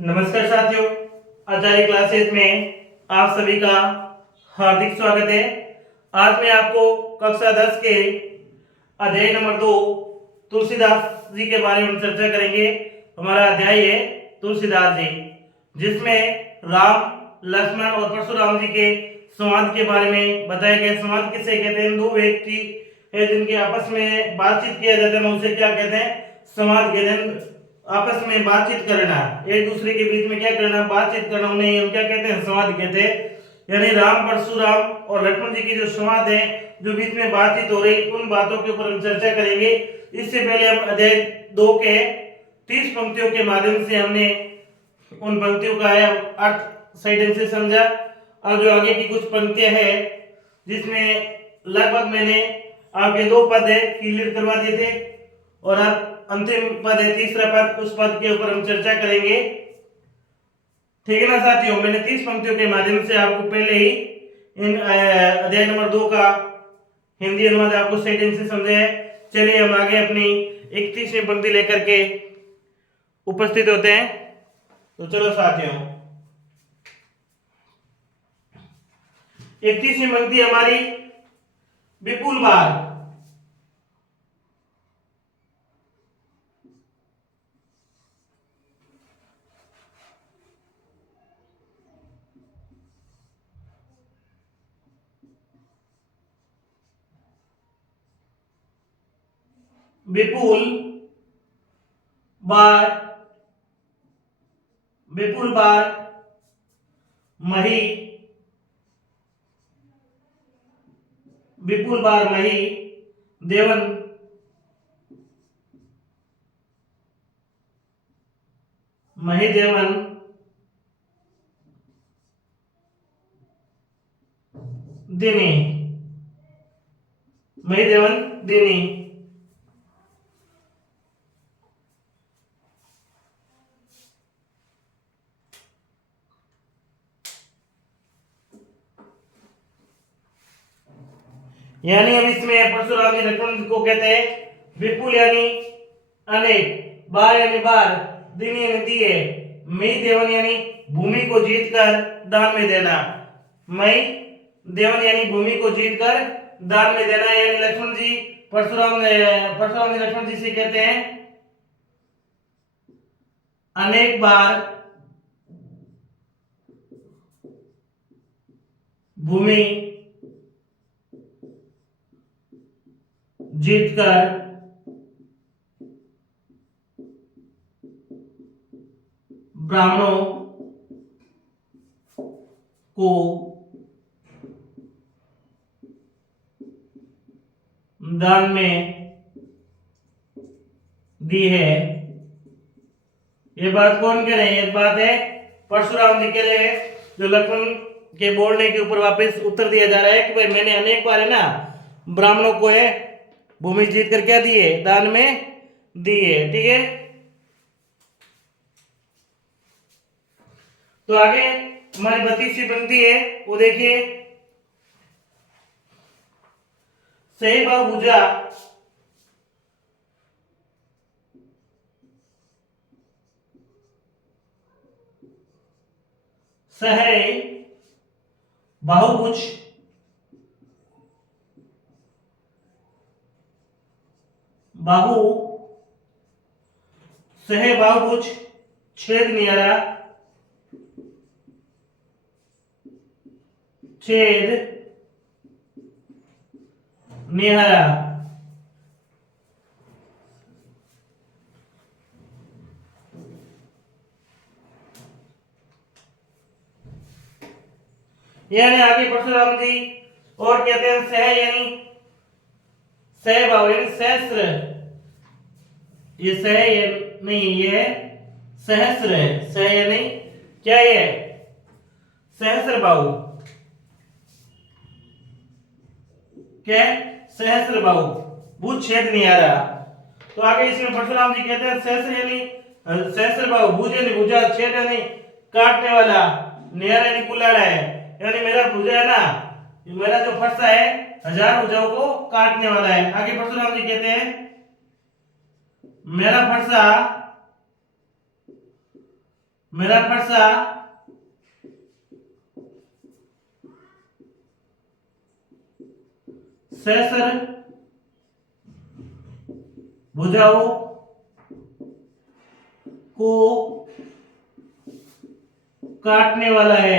नमस्कार साथियों, आचार्य क्लासेस में आप सभी का हार्दिक स्वागत है। आज मैं आपको कक्षा 10 के अध्याय नंबर 2 तुलसीदास जी के बारे में चर्चा करेंगे। हमारा अध्याय है तुलसीदास जी, जिसमें राम, लक्ष्मण और परशुराम जी के संवाद के बारे में बताया गया। संवाद किसे कहते हैं? दो व्यक्ति है जिनके आपस में बातचीत किया जाता है, उसे क्या कहते हैं? संवाद कहते हैं। आपस में बातचीत करना, एक दूसरे के बीच में क्या करना? बातचीत करना, उन्हें हम क्या कहते हैं? संवाद कहते हैं। यानी राम, परशुराम और लक्ष्मण जी की जो संवाद है, जो बीच में बातचीत हो रही, उन बातों के ऊपर हम चर्चा करेंगे। इससे पहले हम अध्याय 2 के 30 पंक्तियों के माध्यम से हमने उन पंक्तियों का अर्थ सही ढंग से समझा। अब जो आगे की कुछ पंक्तियां हैं, जिसमें लगभग मैंने आपके 2 पद है क्लियर करवा दिए थे, और अब अंतिम पद है तीसरा पद, उस पद के ऊपर हम चर्चा करेंगे। ठीक है ना साथियों? मैंने 30 पंक्तियों के माध्यम से आपको पहले ही इन अध्याय नंबर 2 का हिंदी अनुवाद आपको सही ढंग से समझा है। चलिए हम आगे अपनी 31वीं पंक्ति लेकर के उपस्थित होते हैं। तो चलो साथियों, 31वीं पंक्ति हमारी विपुल बार। विपुल बार, विपुल बार मही, विपुल बार मही देवन, मही देवन दिनी, मही देवन दिनी। यानी हम इसमें परशुराम जी लक्ष्मण को कहते हैं विपुल यानी अनेक, बार यानी बार, दिन यानी दिए, मई देवन यानी भूमि को जीतकर दान में देना, मई देवन यानी भूमि को जीतकर दान में देना। यानी लक्ष्मण जी परशुराम जी लक्ष्मण जी से कहते हैं अनेक बार भूमि जीतकर ब्राह्मणों को दान में दी है। ये बात कौन कह रहे हैं? ये बात है परशुराम जी कह रहे हैं, जो लक्ष्मण के बोलने के ऊपर वापस उत्तर दिया जा रहा है कि भाई मैंने अनेक बार है ना ब्राह्मणों को है भूमि जीत कर क्या दिए? दान में दिए। ठीक है, तो आगे हमारी 32वीं पंक्ति है, वो देखिए। सही भुजा सहे बाहुभुज बाहु सहे बाहुभुज छेद नियारा, छेद निहारा। यानी आगे परशुराम जी और कहते हैं सह यानी सहभाव यानी सहस्त्र, ये सह ये नहीं, ये सहस्त्र है। सह यानी क्या? ये सहस्त्र बाहु, क्या? सहस्त्र बाहु, भुज छेद नहीं आ रहा। तो आगे इसमें परशुराम जी कहते हैं सहस्त्र यानी सहस्त्र बाहु, भुज यानी भुजा, छेद यानी काटने वाला, निहारा यानी कुल्हाड़ा है। यानी मेरा भुजा है ना, मेरा जो फरसा है 1000 भुजाओं को काटने वाला है। आगे परशुराम जी कहते हैं मेरा फरसा मेरा फरसा सहस्र भुजाओं को काटने वाला है।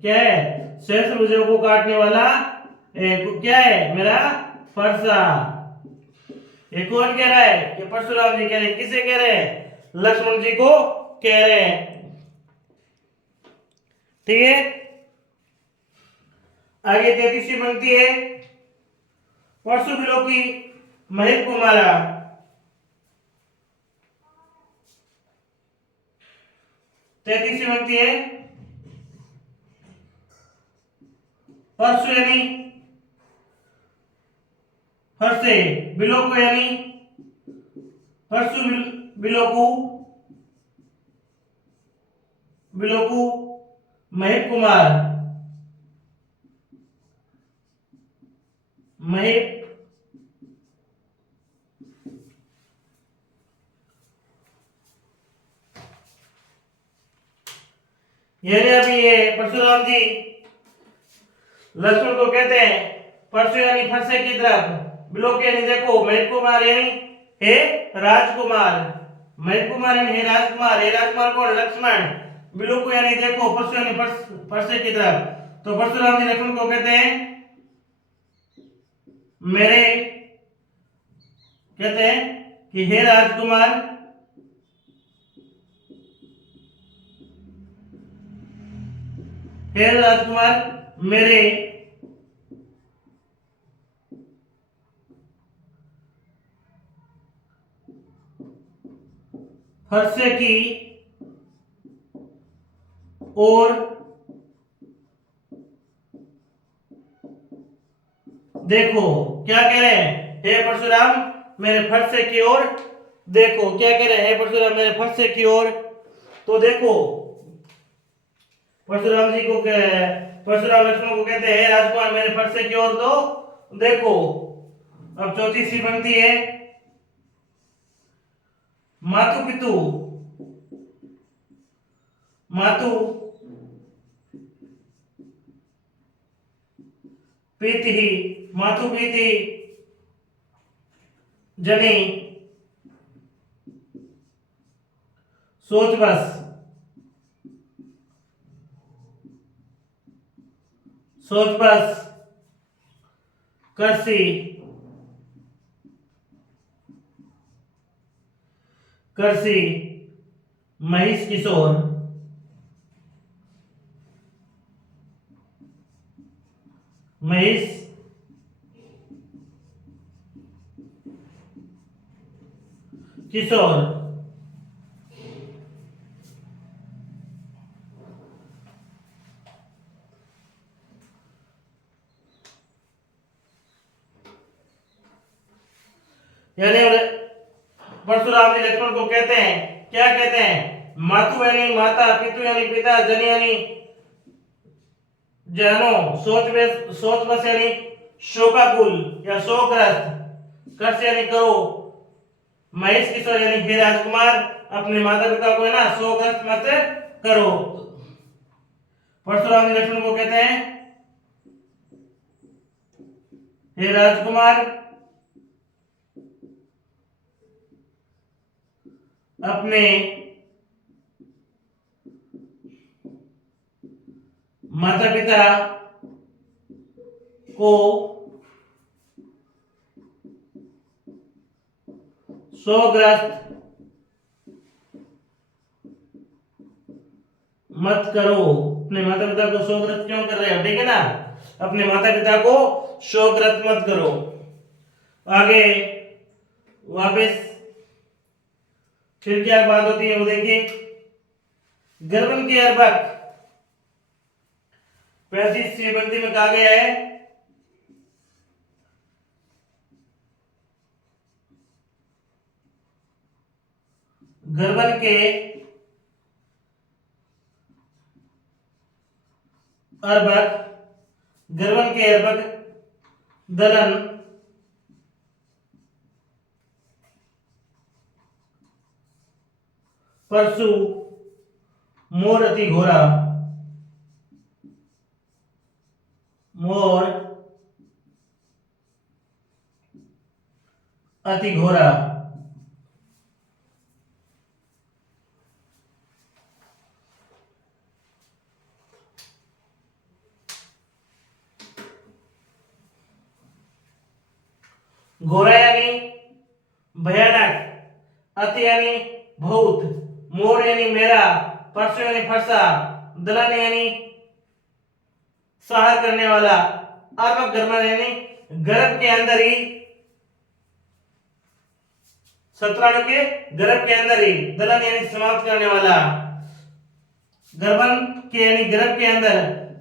क्या है? सहस्र भुजाओं को काटने वाला क्या है? मेरा फरसा। ये कौन कह रहा है? ये परशुराम जी कह रहे हैं। किसे कह रहे हैं? लक्ष्मण जी को कह रहे हैं। ठीक है, आगे 33वीं पंक्ति है, परशु बिलोकी महिप को मारा। तैतीसवीं पंक्ति है, परशु यानी फरसे, बिलोको यानी परशु बिलोकू, बिलोकू महिप कुमार, महिप यानी अभी ये परशुराम जी लक्ष्मण को कहते हैं परशु यानी फरसे की तरफ, बिलोक यानी देखो, महिप कुमार यानी हे राजकुमार, महिप कुमार यानी हे राजकुमार। हे राजकुमार कौन? लक्ष्मण। बिलोक यानी देखो, परशु यानी फरसे की तरफ। तो परशुराम जी लक्ष्मण को कहते हैं मेरे, कहते हैं कि हे राजकुमार, हे राजकुमार मेरे फरसे की ओर देखो। क्या कह रहे हैं? हे परशुराम मेरे फरसे की ओर देखो। क्या कह रहे हैं? हे परशुराम मेरे फरसे की ओर तो देखो। परशुराम जी को परशुराम लक्ष्मण को कहते हैं राजकुमार मेरे फरसे की ओर तो देखो। अब 34वीं पंक्ति है, मातु पितु, मातु प्रीति, मातु प्रीति जनी सोच बस, सोच बस करसी, करसी महेश किशोर, महेश किशोर। यानी परशुराम जी लक्ष्मण को कहते हैं, क्या कहते हैं? मातु यानी माता, पितु यानी पिता, जन यानी जनो, सोच बस यानी शोकाकुल या शोकग्रस्त, कर्ष यानी करो, महेश किशोर यानी हे राजकुमार अपने माता पिता को है ना शोकग्रस्त मत करो। परशुराम जी लक्ष्मण को कहते हैं हे राजकुमार अपने माता पिता को शोकग्रस्त मत करो। अपने माता पिता को शोकग्रस्त क्यों कर रहे हो? ठीक है ना, अपने माता पिता को शोकग्रस्त मत करो। आगे वापस फिर क्या बात होती है वो देखिए, गर्वन के अर्भक 35वीं पंक्ति में कहा गया है, गर्वन के अर्भक, गर्वन के अर्भक दलन परशु मोर अति घोरा, मोर अति घोरा। घोरा यानी भयानक, अति यानी बहुत, मोर यानी मेरा, परसों यानी फरसा, दलन यानी सहार करने वाला, अर्भक गर्भन यानी गर्भ के अंदर ही, शुक्राणु के गर्भ के अंदर ही, दलन यानी समाप्त करने वाला, गर्भन के यानी गर्भ के अंदर,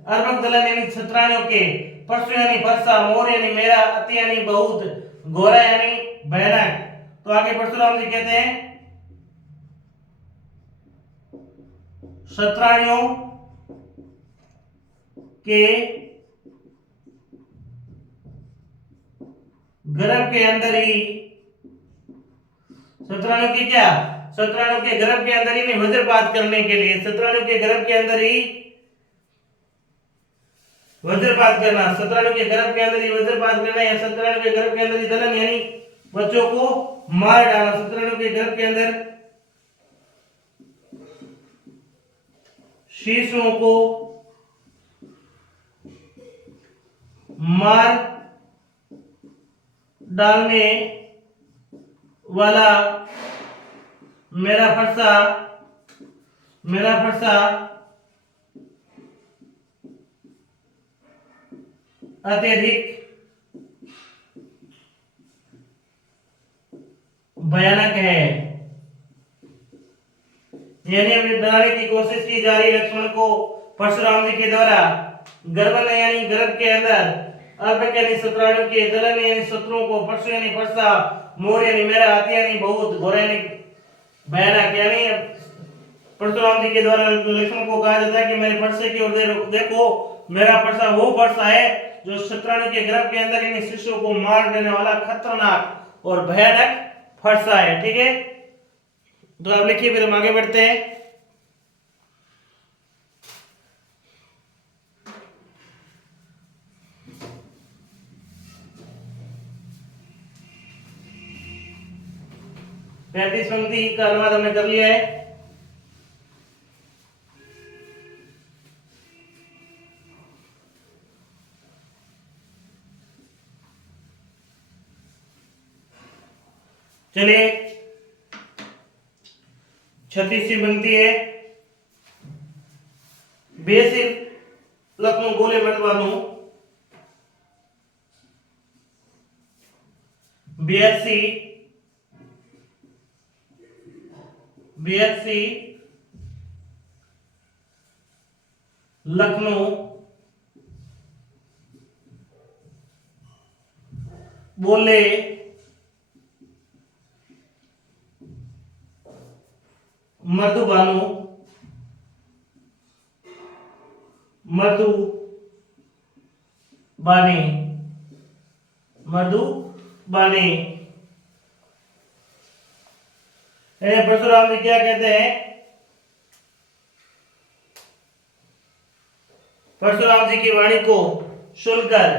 अर्भक दलन यानी शुक्राणु के, परसों यानी फरसा, मोर यानी मेरा, अति यानी बहुत, घोरा यानी भयानक। तो आगे परशुराम जी कहते हैं शुक्राणुओं के गर्भ के अंदर ही, शुक्राणु की क्या, शुक्राणु के गर्भ के अंदर ही नहीं, वज्रपात करने के लिए, शुक्राणु के गर्भ के अंदर ही वज्रपात करना, शुक्राणु के गर्भ के अंदर ही वज्रपात करना, या शुक्राणु के गर्भ के अंदर ही दलन यानी बच्चों को मार डालना, शुक्राणु के गर्भ के अंदर शिशुओं को मार डालने वाला मेरा फरसा, मेरा फरसा अत्यधिक भयानक है। यानी अभी डराने की कोशिश की जा रही लक्ष्मण को परशुराम जी के द्वारा, गर्भ यानी गर्भ के अंदर, अर्भक यानी शुक्राणु के, दलन यानी शत्रुओं को, परशु यानी फरसा, मोर यानी मेरा, अति यानी बहुत, घोरा यानी भयानक। यानी परशुराम जी के द्वारा लक्ष्मण को कहा जाता है कि मेरे फरसे की ओर देखो, मेरा फरसा वो फरसा है जो शुक्राणु के गर्भ के अंदर इन शिशुओं को मार देने वाला खतरनाक और भयानक फरसा है। ठीक है, तो आप लिखिए, फिर हम आगे बढ़ते हैं। पैंतीस पंक्ति का अनुवाद हमने कर लिया है। चलिए 36वीं पंक्ति है। बेसिर लखनऊ गोले मर्दवानू 82 लखनऊ बोले मधुबानु, मधुबानी, मधुबानी। परशुराम जी क्या कहते हैं, परशुराम जी की वाणी को सुनकर,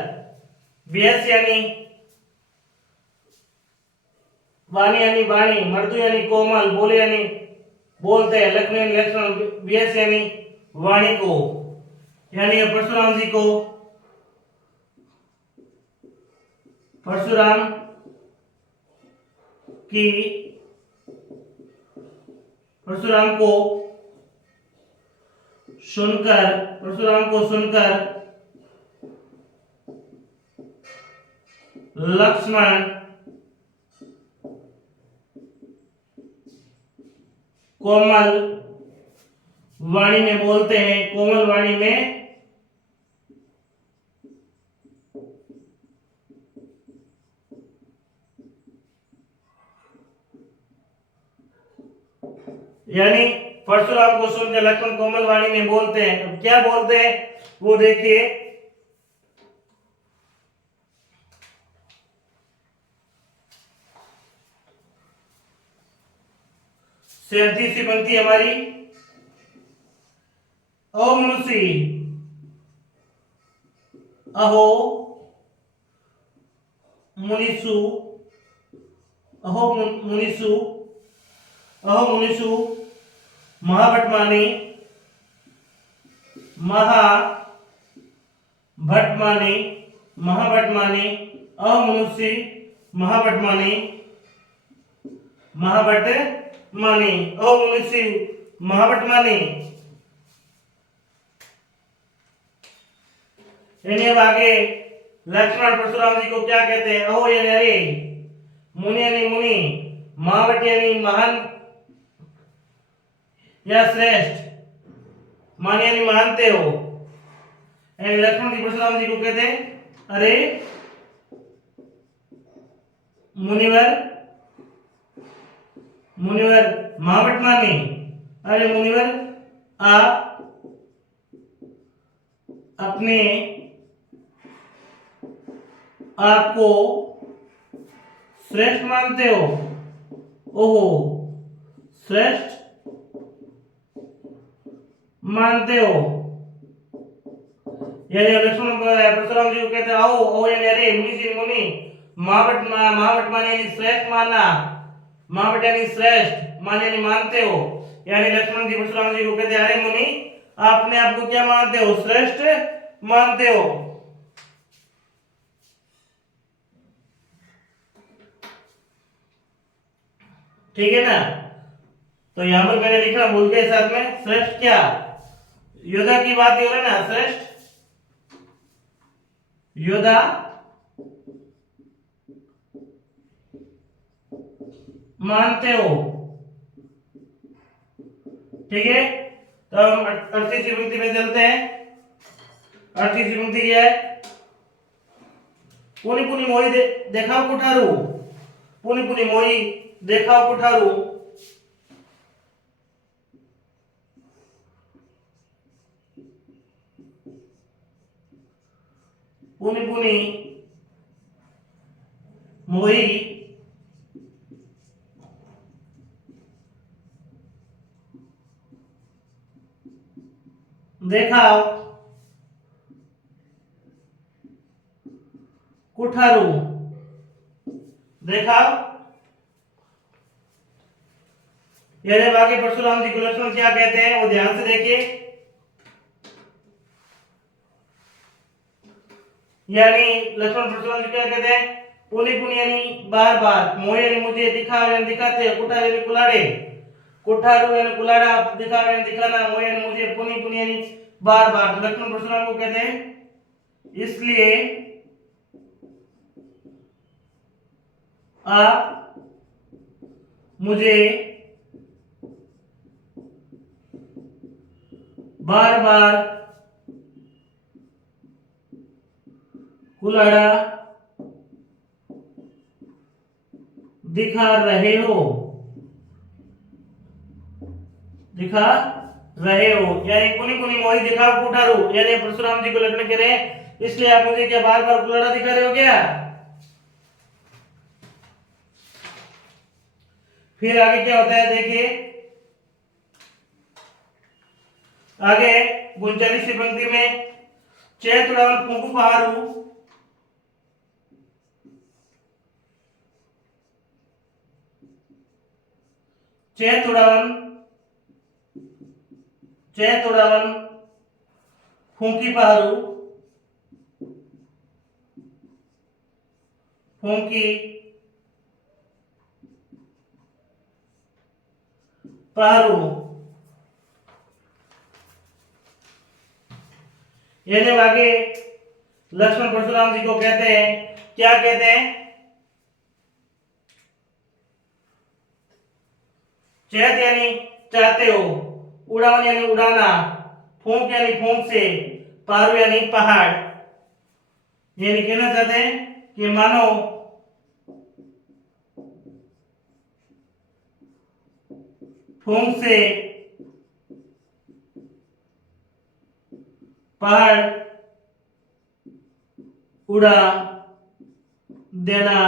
व्यस यानी वाणी यानी वाणी, मृदु यानी कोमल, बोले यानी बोलते हैं, लक्ष्मण यानी लक्ष्मण, व्यस यानी वाणी को, यानी परशुराम जी को, परशुराम की, परशुराम को सुनकर, परशुराम को सुनकर लक्ष्मण कोमल वाणी में बोलते हैं, कोमल वाणी में यानी परशुराम को सुनकर लक्ष्मण कोमल वाणी में बोलते हैं। अब क्या बोलते हैं वो देखिए। 37वीं पंक्ति हमारी, अमनुष्य, अहो मुनिषु, मुनिषु, अहो मुनिषु, महाभटमानी, महाभटमानी, महाभटमानी, अमनुष्य, महाभटमानी, महाभटमानी, अमनुष्य, महाभटमानी। यानी अब आगे लक्ष्मण परशुराम जी को क्या कहते हैं? अहो यानी अरे, मुनि यानी मुनि, महावट यानी महान या श्रेष्ठ, मान यानी मानते हो। यानी लक्ष्मण जी परशुराम जी को कहते हैं अरे मुनिवर, मुनिवर महावट मानी, अरे मुनिवर आप अपने आपको श्रेष्ठ मानते हो। ओहो, श्रेष्ठ मानते हो। यानी लक्ष्मण परशुराम जी को कहते आओ ओ यानी अरे मुनि मुनि, महावट माने यानी श्रेष्ठ मानना, महावट यानी श्रेष्ठ, मान यानी मानते हो। यानी लक्ष्मण जी परशुराम जी को कहते अरे मुनि आपने आपको क्या मानते हो? श्रेष्ठ मानते हो। ठीक है ना? तो यहां पर मैंने लिखा मूल के साथ में श्रेष्ठ क्या, योद्धा की बात हो रही है ना, श्रेष्ठ योद्धा मानते हो। ठीक है, तो हम 38वीं पंक्ति में चलते हैं। 38वीं पंक्ति क्या है? पुनि पुनि मोही देखाओ कुठारू, पुनि पुनि मोही देखाओ कुठारू, पुनि पुनि मोही देखाओ कुठारू, देखाओ। यदि आगे परशुराम जी को लक्ष्मण क्या कहते हैं वो ध्यान से देखिए। यानी लक्ष्मण परशुराम जी क्या कहते हैं? पुनि पुनि यानी बार बार, मोह यानी मुझे, दिखा यानी दिखाते, कुठार यानी कुलाड़े, कुठारू यानी कुलाड़ा, दिखा यानी दिखाना, मोह यानी मुझे, पुनि पुनि यानी बार बार। तो लक्ष्मण परशुराम को कहते हैं इसलिए आप मुझे बार बार कुलाड़ा दिखा रहे हो, दिखा रहे हो। यानी पुनि पुनि मोही दिखाओ कुठारू, यानी परशुराम जी को लक्ष्मण कह रहे हैं इसलिए आप मुझे क्या बार बार कुलाड़ा दिखा रहे हो क्या? फिर आगे क्या होता है देखिए। आगे 39वीं पंक्ति में चैतुड़ावन फूंकू पहारू, चैतुड़ावन, चैतुड़ावन फूंकी पहारू, फूंकी पहारू। यानी आगे लक्ष्मण परशुराम जी को कहते हैं क्या कहते हैं? चैत यानी चाहते हो, उड़ान यानी उड़ाना, फूंक यानी फूंक से, पहाड़ू यानी पहाड़। यानी कहना चाहते हैं कि मानो फूंक से पहाड़ उड़ा देना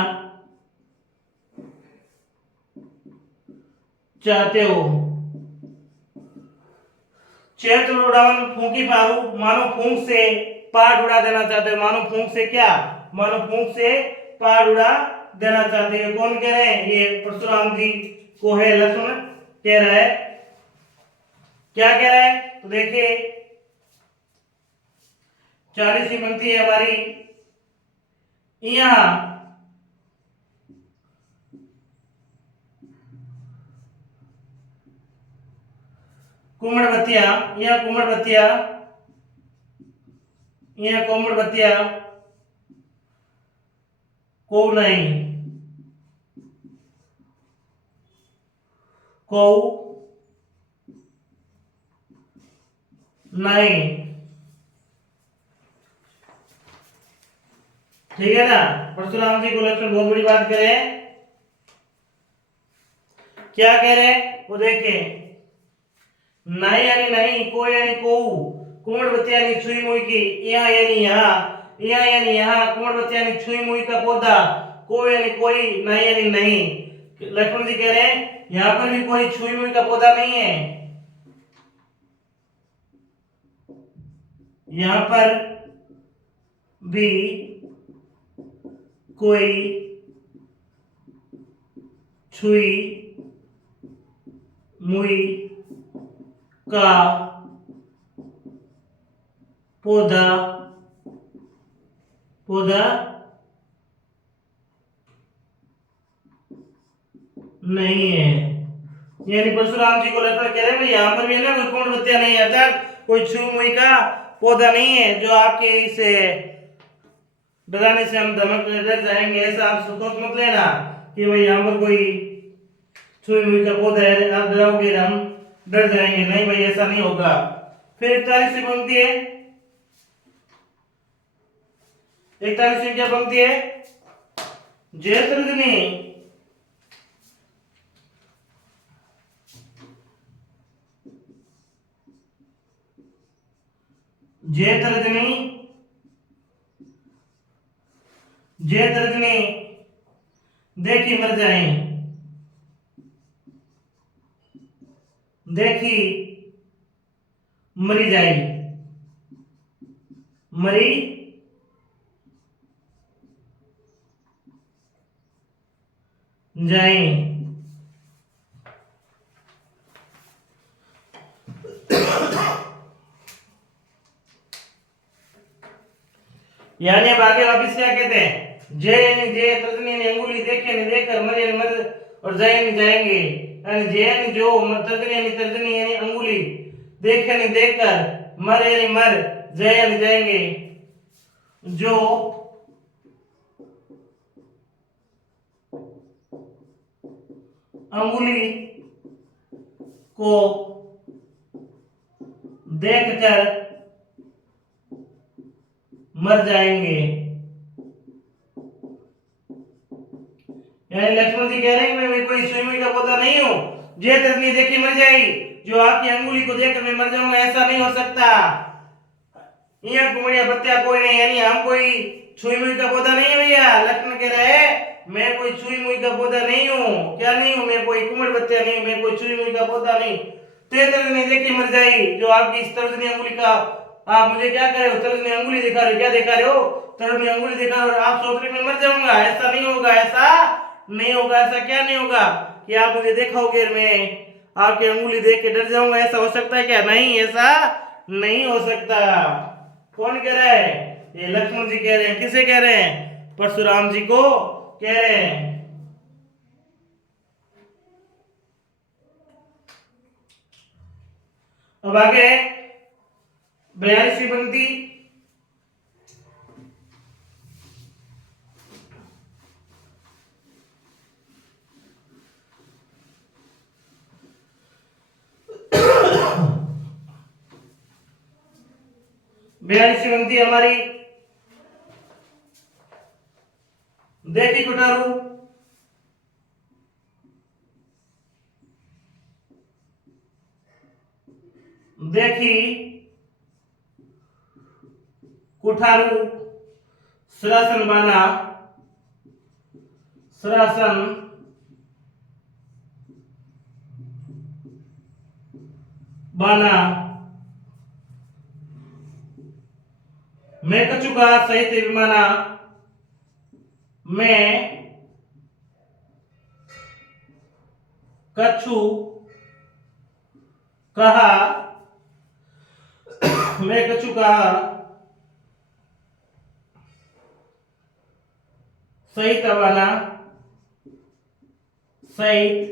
चाहते हो। चेत उड़ावन फूंकी पारू, मानो फूंक से पहाड़ उड़ा देना चाहते हो। मानो फूंक से क्या, मानो फूंक से पहाड़ उड़ा देना चाहते हो। कौन कह रहे हैं, ये परशुराम जी को है, लक्ष्मण कह रहा है। क्या कह रहा है, तो देखिए 40वीं पंक्ति है हमारी। यहां कुमड़बत्तियां, यह कुमड़बत्तियां, यह कुमड़बत्तियां को नहीं, को नहीं, ठीक है ना। परशुराम जी को लक्ष्मण बहुत बड़ी बात करें, क्या कह रहे हैं वो देखिए, नहीं यानी नहीं, को यानी को, कुमड़बत्ती यानी छुई मुई की, यहाँ यानी यहाँ, यहाँ यानी यहाँ, कुमड़बत्ती यानी छुई मुई का पौधा, को यानी कोई, नहीं यानी नहीं। लक्ष्मण जी कह रहे हैं यहाँ पर भी कोई छुई मुई का पौधा नहीं है, यहाँ पर भी कोई छुई मुई का पौधा पौधा नहीं है। यानी परशुराम जी को लक्ष्मण कह रहे हैं भाई यहाँ पर भी है ना कोई कुमड़बत्तियां नहीं है, अर्थात कोई छुई मुई का पौधा नहीं है जो आपके इसे डराने से हम धमक डर जाएंगे, ऐसा आप सोच मत लेना कि भाई यहाँ पर कोई छुई मुई का पौधा है, आप डराओगे हम डर जाएंगे, नहीं भाई ऐसा नहीं होगा। फिर 41वीं पंक्ति है, 41वीं क्या पंक्ति है, जयत्रजनी जयत्रजनी जयत्रजनी देखी मर जाए, देखी मरी जाए, मरी जाए। यानी अब आगे वापिस क्या कहते हैं, जय यानी जय, तर्जनी यानी अंगुली, देखे यानी देखकर, मर यानी मर, और जय यानी जाएंगे। यानी जय यानी जो, तर्जनी यानी तर्जनी यानी अंगुली, देख यानी देखकर, मर यानी मर, जय यानी जाएंगे। जो अंगुली को देखकर मर जाएंगे। यानी लक्ष्मण जी कह रहे हैं मैं कोई सुई मुई का पौधा नहीं हूं, जे तर्जनी देखी मर जाएगी, जो आपकी अंगुली को देखकर मैं मर जाऊंगा, ऐसा नहीं हो सकता। यहाँ कुमड़िया बत्तियां कोई नहीं, यानी हम कोई छुई मुई का पौधा नहीं है भैया। लक्ष्मण कह रहे हैं मैं कोई छुई मुई का पौधा नहीं हूँ, क्या नहीं हूँ, मैं कोई कुमड़ बत्तियां नहीं हूँ, मैं कोई छुई मुई का पौधा नहीं। ते तर्जनी देखी मर जाएगी, जो आपकी इस तर्जनी अंगुली का, आप मुझे क्या कह रहे हो, तर्जनी अंगुली दिखा रहे हो, क्या दिखा रहे हो, तर्जनी अंगुली दिखा रहे हो, और आप सोच रहे मैं मर जाऊंगा, ऐसा नहीं होगा, ऐसा नहीं होगा। ऐसा क्या नहीं होगा कि आप मुझे देखोगे मैं आपकी अंगुली देख के डर जाऊंगा, ऐसा हो सकता है क्या, नहीं ऐसा नहीं हो सकता। कौन कह रहा है, ये लक्ष्मण जी कह रहे हैं। किसे कह रहे हैं, परशुराम जी को कह रहे हैं। अब आगे 42वीं पंक्ति, बयालीसवीं पंक्ति हमारी, देखी कुटारू देखी कुठारू सरासन बाना, सरासन बाना मैं कछु कहा सहित विमाना मैं कछु कहा मैं कछु कहा सहित वाला सहित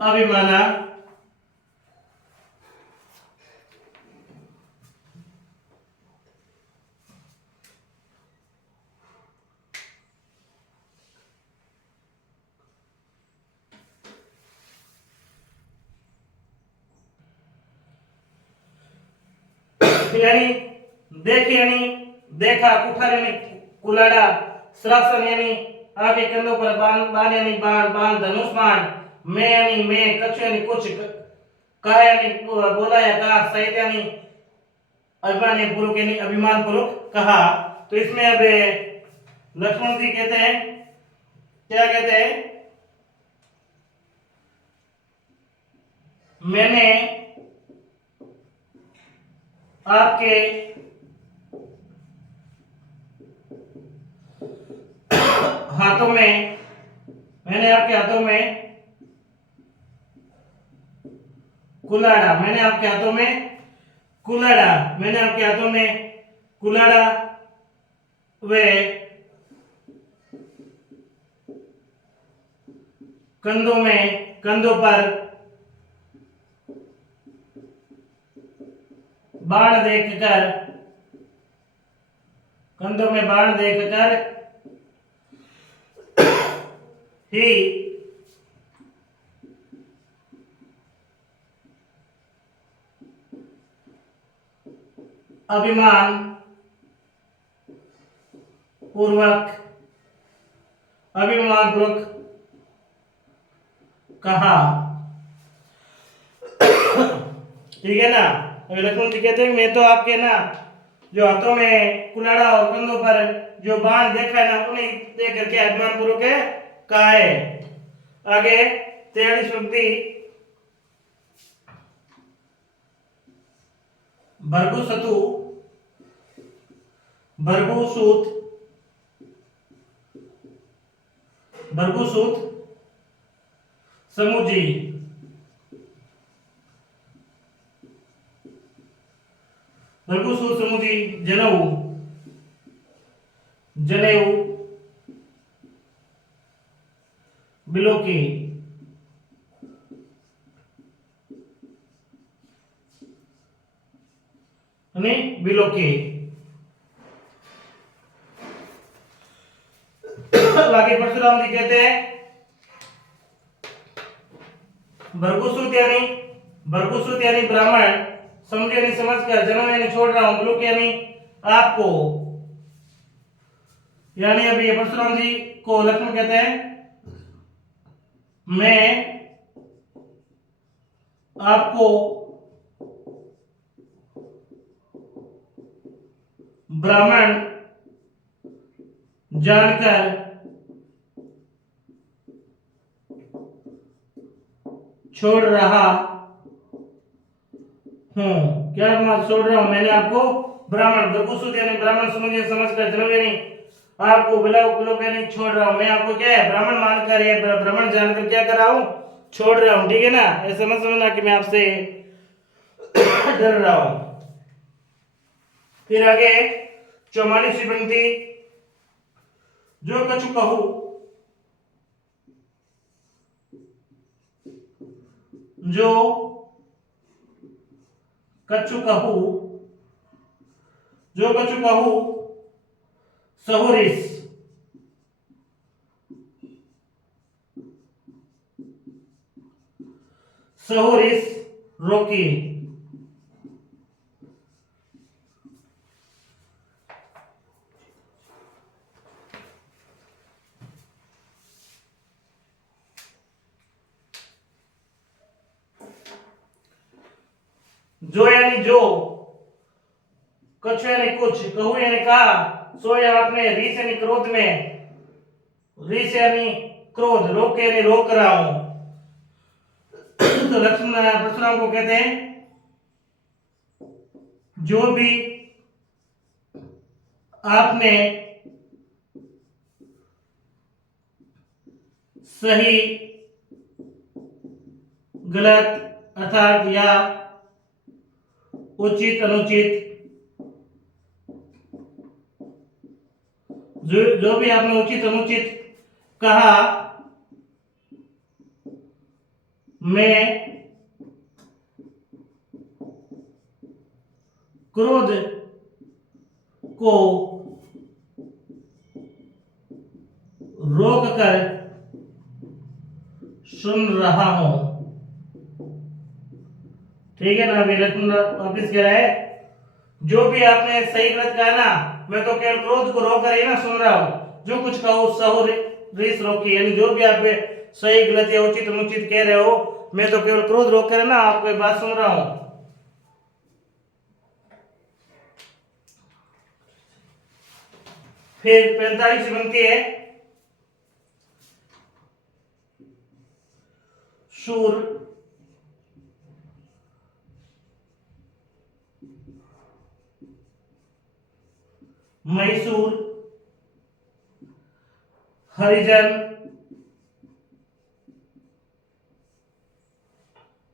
अभिमाना यानी देख यानी देखा, कुठार यानी कुलाड़ा, श्रासन यानी आगे कंधों पर बाण, बाण यानी बाण, बाण धनुष बाण, मैं यानी मैं, कछु यानी कुछ, कहा यानी बोला या कहा, सहित यानी अभिमान यानी पूर्वक यानी अभिमान पूर्वक कहा। तो इसमें अब लक्ष्मण जी कहते हैं, क्या कहते हैं, मैंने आपके हाथों में, मैंने आपके हाथों में कुलाड़ा, मैंने आपके हाथों में कुलाड़ा, मैंने आपके हाथों में कुलाड़ा वे कंधों में, कंधों पर बाण देखकर, कंधों में बाण देखकर ही अभिमान पूर्वक, अभिमान पूर्वक कहा। ठीक है ना। अभी लक्ष्मण जी कहते हैं मैं तो आपके ना जो हाथों में कुलाड़ा और कंधों पर जो बाण देखा है ना, उन्हें देख करके अभिमान पूर्वक कहा है। आगे 43 पंक्ति, भर्गुसतु भर्गुसूत भर्गुसूत समुजी, भर्गुसूत समुजी जनेऊ, जनेऊ बिलोकी, बिलोकी। आगे परशुराम जी कहते हैं भर्गुसूत यानी ब्राह्मण, समझ यानी समझकर, जन्म यानी छोड़ रहा हूं, बिलोकी यानी आपको, यानी अभी परशुराम जी को लक्ष्मण कहते हैं मैं आपको ब्राह्मण जानकर छोड़ रहा हूं। क्या मैं छोड़ रहा हूं? मैंने आपको ब्राह्मण, भर्गुसूत यानी ब्राह्मण समझकर, जन्म यानी आपको, बिलोक यानी छोड़ रहा हूं। मैं आपको क्या है, ब्राह्मण मानकर या ब्राह्मण जानकर क्या कर रहा हूं, छोड़ रहा हूं। ठीक है ना। ऐसा मत समझना कि मैं आपसे डर रहा हूं। फिर आगे 44वीं पंक्ति, जो कछु कहूं, जो कछु कहूं, जो कछु कहूं सहुरिस, सहुरिस रोकी। जो यानी जो, कछु यानी कुछ, कहू यानी कहा, सो या आपने, रीस यानी क्रोध में, रीस यानी क्रोध, रोक यानी रोक रहा हूं, तो लक्ष्मण परशुराम को कहते हैं जो भी आपने सही गलत अर्थात या उचित अनुचित जो भी आपने उचित अनुचित कहा मैं क्रोध को रोक कर सुन रहा हूं। ठीक है ना। अभी लक्ष्मण वापिस कह रहा है जो भी आपने सही गलत कहा ना मैं तो केवल क्रोध को रोक कर ही ना सुन रहा हूं। जो कुछ कहो सहो रीस रोकी, यानी जो भी आप सही गलत या उचित अनुचित कह रहे हो मैं तो केवल क्रोध रोक कर ना आपको बात सुन रहा हूं। फिर 45 बनती है शूर मैसूर हरिजन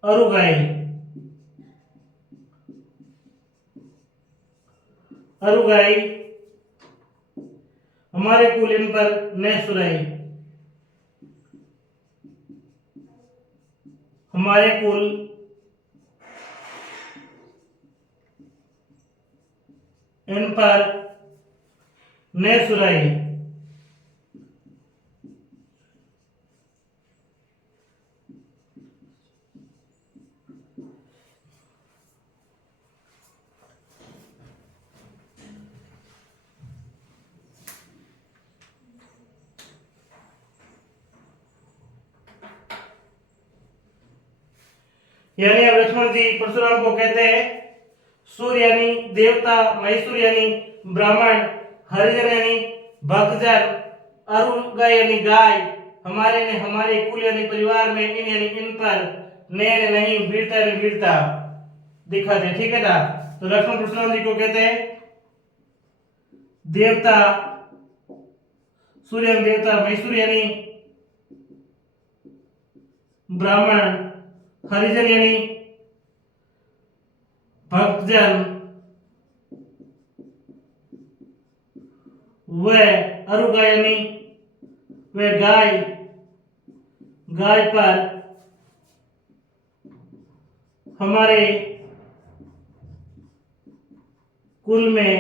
अरुगाई। अरुगाई हमारे कुल इन पर न सुराई। हमारे कुल इन पर न सुराई। यानी अब लक्ष्मण जी परशुराम को कहते हैं सूर्य यानी देवता, मैसूर यानी ब्राह्मण, हरिजन यानी भक्तजन, अरुगाई यानी गाय, हमारे ने हमारे कुल यानी परिवार में, इन यानी इन पर, ने नहीं, वीरता यानी वीरता दिखाते। ठीक है ना। तो लक्ष्मण परशुराम जी को कहते हैं देवता, सूर्य यानी देवता, मैसूर यानी ब्राह्मण, हरिजन यानी भक्तजन, वह अरुगा यानी वह गाय, गाय पर, हमारे कुल में,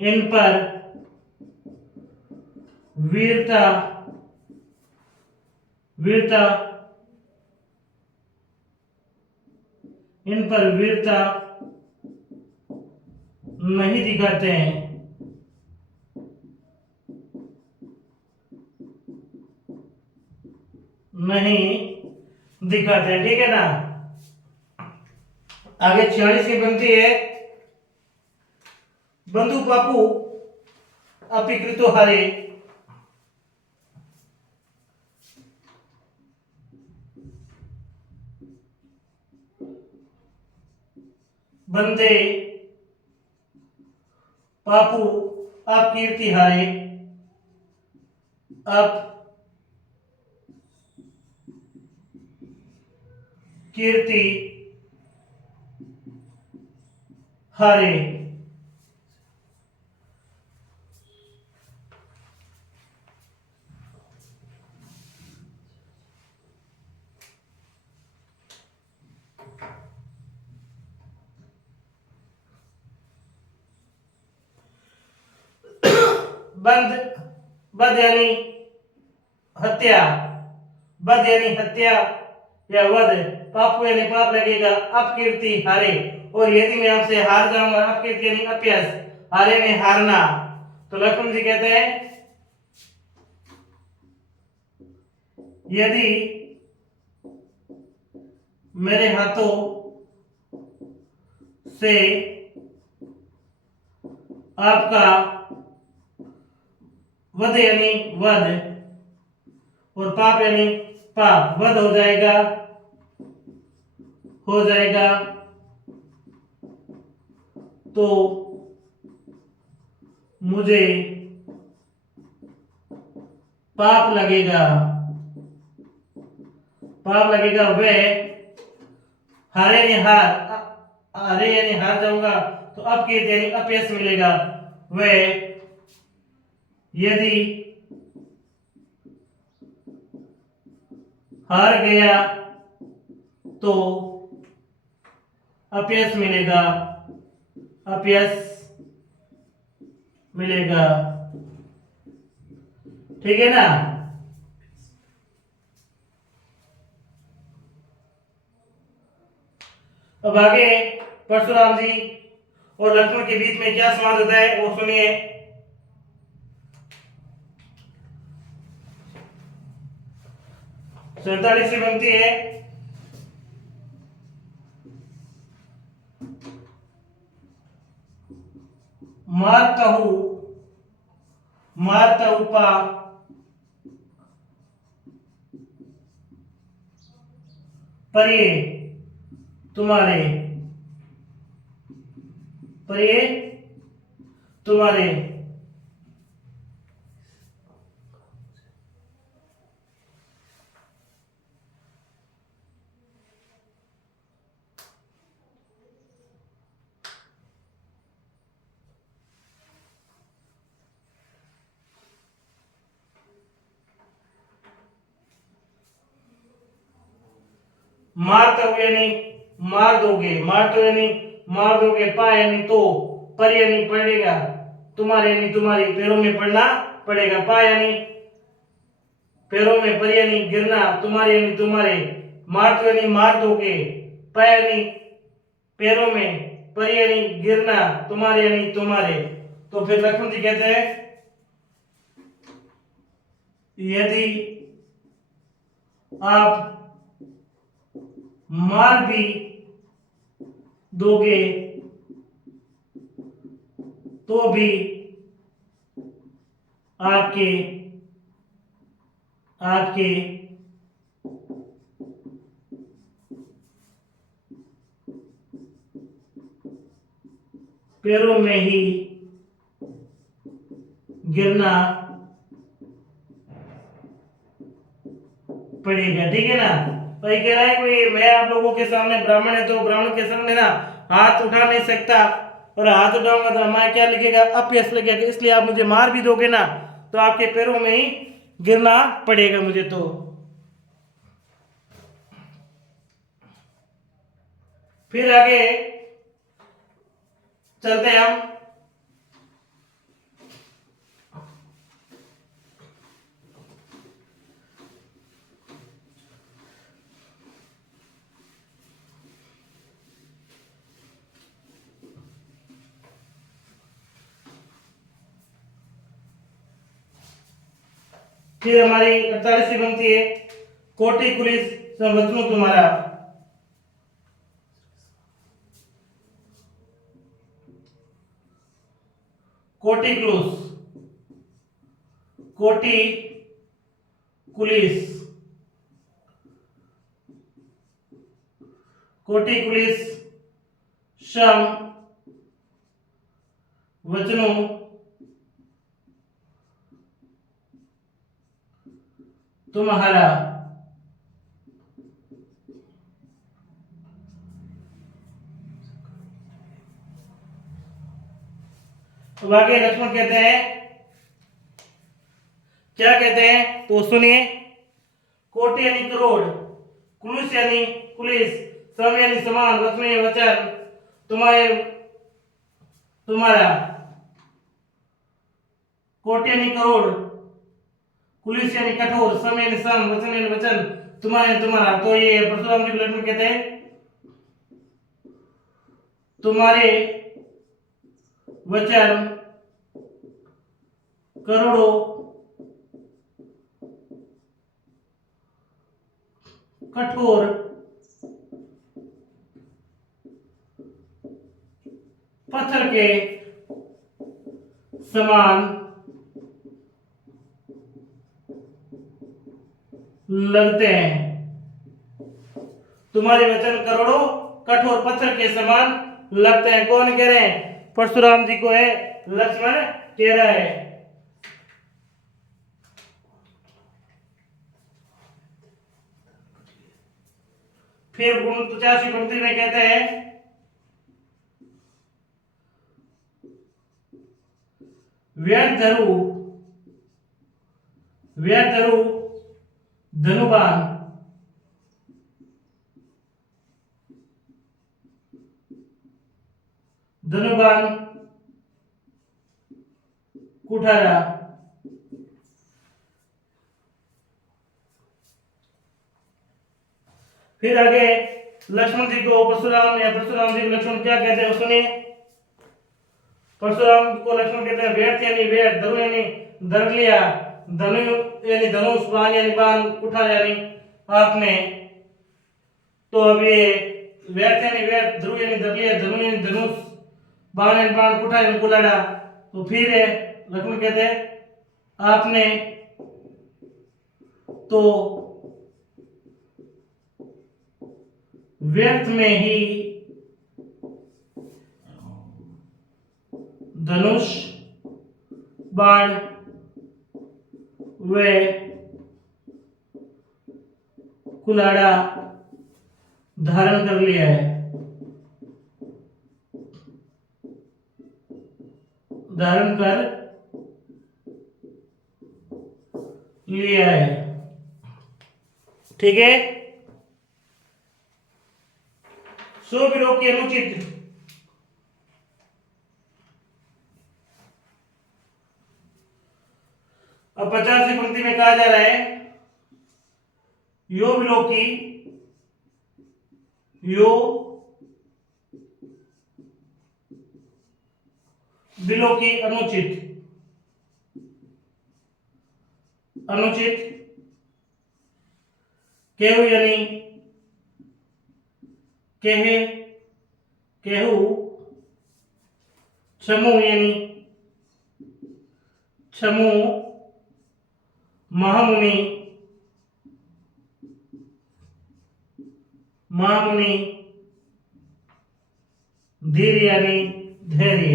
इन पर वीरता, वीरता, इन पर वीरता नहीं दिखाते हैं। नहीं दिखाते हैं। ठीक है ना। आगे 46 की बनती है बंधु बापू अपिकृतो हरे। बंदे पापू आप कीर्ति हारे। आप कीर्ति हारे। बंद, बद यानी हत्या, बद यानी हत्या या वध, पाप यानी पाप लगेगा, अपकीर्ति हारे। और यदि मैं आपसे हार जाऊंगा, अपकीर्ति यानी अपयश, हारे ने हारना। तो लक्ष्मण जी कहते हैं यदि मेरे हाथों से आपका वध यानी वध और पाप यानी पा वध हो जाएगा तो मुझे पाप लगेगा वे हारे यानी हार जाऊंगा तो अब के यानी अपयश मिलेगा वे यदि हार गया तो अपयश मिलेगा ठीक है ना। अब आगे परशुराम जी और लक्ष्मण के बीच में क्या संवाद होता है वो सुनिए। सैतालीसवीं पंक्ति है। मारतहु पा परिये तुम्हारे मारतहु यानी मार दोगे पा यानी तो पर यानी पड़ेगा तुम्हारे यानी तुम्हारी पैरों में पड़ना पड़ेगा पा यानी पैरों में पर यानी गिरना तुम्हारे यानी तुम्हारे मार तो यानी मार दोगे पा यानी पैरों में पर यानी गिरना तुम्हारे यानी तुम्हारे। तो फिर लक्ष्मण जी कहते हैं यदि आप मार भी दोगे तो भी आपके पैरों में ही गिरना पड़ेगा ठीक है ना। तो ये कह रहा है कि मैं आप लोगों के सामने ब्राह्मण है तो ब्राह्मण के सामने ना हाथ उठा नहीं सकता और हाथ उठाऊंगा तो हमारा क्या लिखेगा अपयश लगेगा इसलिए आप मुझे मार भी दोगे ना तो आपके पैरों में ही गिरना पड़ेगा मुझे। तो फिर आगे चलते हैं हम फिर हमारी 48वीं पंक्ति है कोटि कुलिस संवत्सरों तुम्हारा कोटि कुलिस शम वचनों तुम्हारा। तो आगे लक्ष्मण कहते हैं क्या कहते हैं तो सुनिए कोटि यानी करोड़ कुलिस यानी पुलिस सम यानी समान वचन यानी वचन तुम्हारा कोटि यानी करोड़ कुलिस यानी कठोर सम यानी सम वचन यानी वचन तुम्हारा। तो ये परशुराम जी लक्ष्मण कहते हैं तुम्हारे वचन करोड़ों कठोर पत्थर के समान लगते हैं। तुम्हारे वचन करोड़ों कठोर पत्थर के समान लगते हैं। कौन कह रहे हैं? परशुराम जी को है, लक्ष्मण कह रहा है। फिर 49वीं पंक्ति में कहते हैं, व्यर्थ धरु धनुबान कुठारा। फिर आगे लक्ष्मण जी को परशुराम जी को लक्ष्मण क्या कहते हैं सुनिए। परशुराम को लक्ष्मण कहते हैं व्यर्थ यानी व्यर्थ, धनु यानी धर लिया, धनु यानी धनुष, बाण यानी बाण, कुठार यानी आपने। तो अब ये व्यर्थ यानी व्यर्थ, ध्रुव यानी धर लिया, धनु यानी धनुष, बाण यानी बाण, कुठार यानी कुलाड़ा। तो फिर लक्ष्मण कहते हैं आपने तो व्यर्थ में ही धनुष, बाण व कुलाड़ा धारण कर लिया है, धारण कर लिया है। ठीक है। सो विलोक की अनुचित अब 50वीं पंक्ति में कहा जा रहा है, यो विलोकी अनुचित केहू यानी कहे, केहू, छमु यानी छमु, महामुनि धीर यानी धैर्य।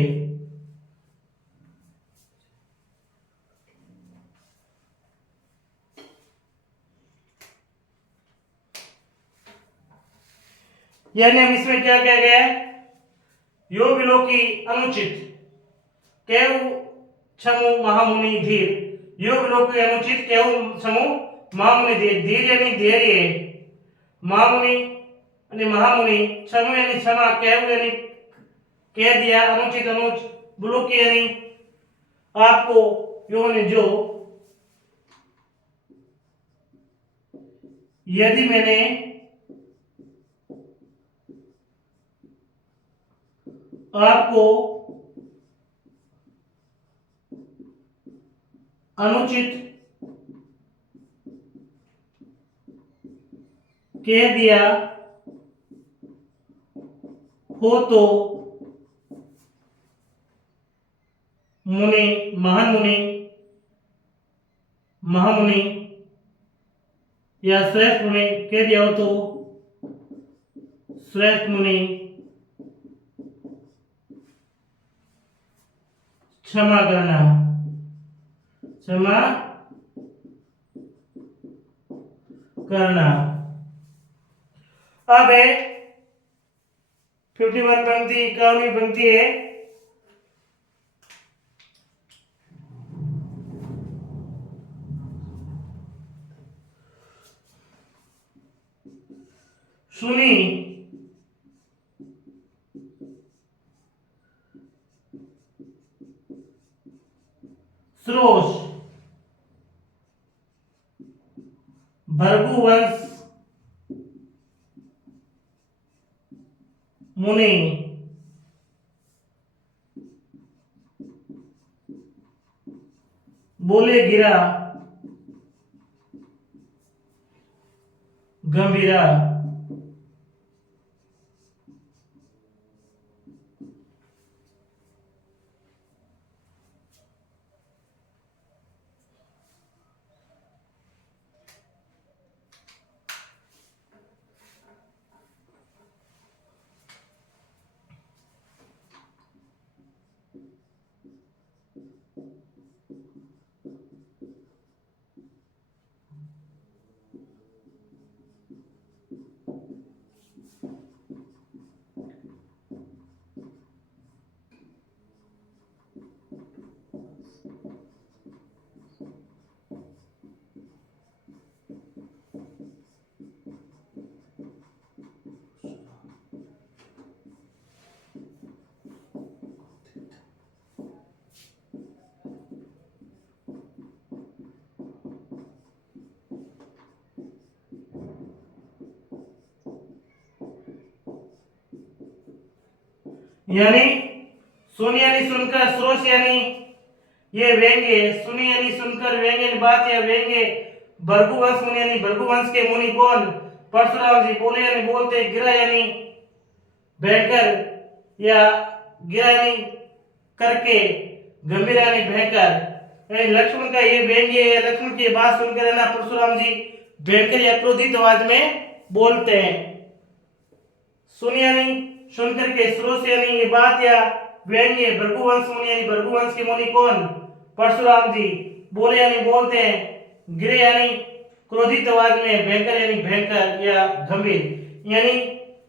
यानी अब इसमें क्या कहा गया है? यो विलोकी अनुचित, केव छमु महामुनि धीर। यो विलोकी अनुचित, केव छमु महामुनि धीर। धीर यानी धैर्य, महामुनि यानी महामुनि, छमु यानी क्षमा, केव यानी कह दिया, अनुचित अनुज, विलोकी यानी आपको, यो ने जो। यदि मैंने आपको अनुचित कह दिया हो तो मुनि, महान मुनि, महामुनि या श्रेष्ठ मुनि कह दिया हो तो श्रेष्ठ मुनि क्षमा करना, क्षमा करना। अब है 51 पंक्ति, 51वीं पंक्ति है, सुनी श्रोष भृगुवंश मुनि बोले गिरा गंभीरा। यानी सुन यानी सुनकर, श्रोष यानी ये व्यंग्य, सुनी यानी सुनकर, व्यंग्य यानी बात या व्यंग्य। भृगुवंश मुनि यानी भृगुवंश के मुनि कौन? परशुराम जी। बोले यानी बोलते, गिरा यानी भयंकर या गिरा यानी करके, गंभीर यानी भयंकर। लक्ष्मण का ये व्यंग्य है, लक्ष्मण की बात सुनकर है ना परशुराम जी भयंकर या क्रोधित आवाज में बोलते हैं। सुन यानी सुनकर के, श्रोष यानी ये बात या व्यंग्य। भृगुवंश मुनि यानी भृगुवंश के मुनि कौन? परशुराम जी। बोले यानी बोलते हैं, गिरे यानी क्रोधित आवाज में, भयंकर यानी भयंकर या गंभीर। यानी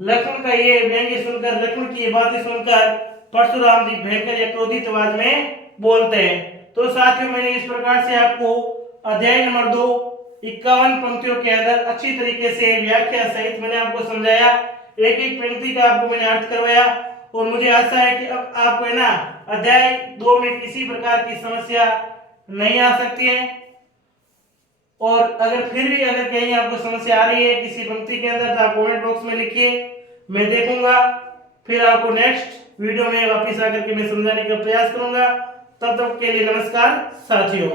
लक्ष्मण का ये व्यंग्य सुनकर, लक्ष्मण की ये बातें सुनकर परशुराम जी भयंकर या क्रोधित आवाज में बोलते हैं। तो साथियों, मैंने इस प्रकार से आपको अध्याय नंबर 2 51 पंक्तियों के अंदर अच्छी तरीके से व्याख्या सहित मैंने आपको समझाया, एक एक पंक्ति का आपको मैंने अर्थ करवाया। और मुझे आशा है कि अब आपको है ना अध्याय 2 में किसी प्रकार की समस्या नहीं आ सकती है। और अगर फिर भी अगर कहीं आपको समस्या आ रही है किसी पंक्ति के अंदर, तो आप कमेंट बॉक्स में लिखिए, मैं देखूंगा। फिर आपको नेक्स्ट वीडियो में वापस आकर के मैं समझाने का प्रयास करूंगा। तब तक के लिए नमस्कार साथियों।